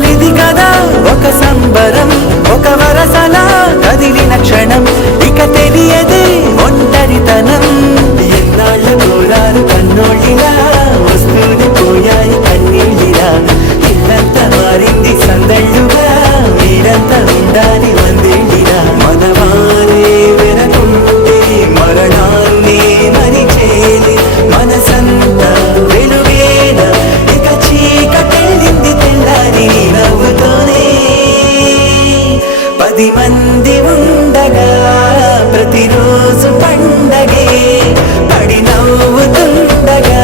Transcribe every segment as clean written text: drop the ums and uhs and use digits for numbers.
అసలిది కదా ఒక సంబరం, ఒక వరసలా కదిలిన క్షణం, ఇక తెలియదే ఒంటరితనం. ఎన్నాళ్ళ కోరాలు కన్నోళ్ళిలా వస్తూనే పోయాయి కన్నీళ్ళిలా. ఇల్లంతా మారింది సందళ్ళుగా, మీరంతా ఉండాలి వందేళ్ళిలా. మనవారే వెనకుంటే మరణాన్ని మరిచేలి, మనసంతా వెలుగేన ఇక చీకటెళ్ళింది తెల్లారి నవ్వుతోనే. 10 మంది ఉండగా ప్రతిరోజు పండగే, పడి నవ్వుతుండగా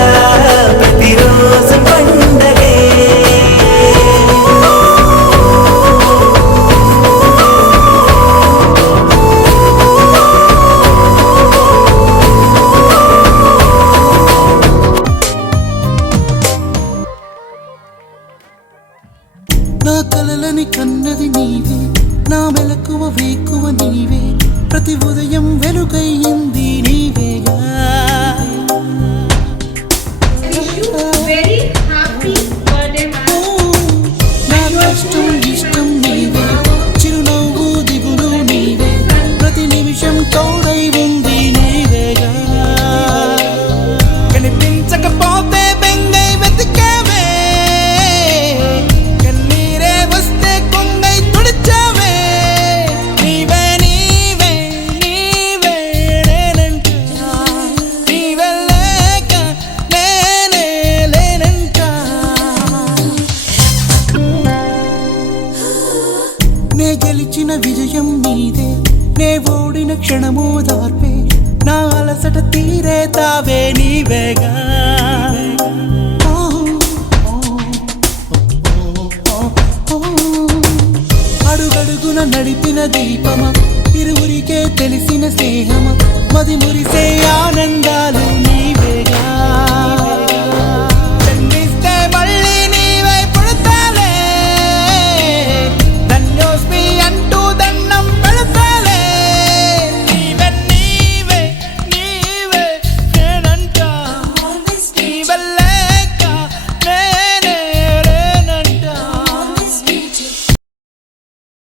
ప్రతిరోజు పండగే. నా కలలని కన్నది నీవే, నా మెలకువ వేకువ నీవే, ప్రతి ఉదయం వెలుగయ్యింది నీవేగా. నా కష్టం ఇష్టం నీవే, చిరునవ్వు దిగులు నీవే, ప్రతి నిమిషం తోడై ఉంది నీవేగా. కనిపించకపోతే బెంగై వెతికావే, కన్నీరే వస్తే కొంగై తుడిచావే. నీవే నీవే నీవే నేనంటా, నీవే లేక నేనే లేనంటా. నే గెలిచిన విజయం నీదే, నే ఓడిన క్షణమో దార్పే, నా అలసట తీరే తావే నీవేగా. అడుగడుగున నడిపిన దీపమా, ఇరువురికే తెలిసిన స్నేహమా, మది మురిసే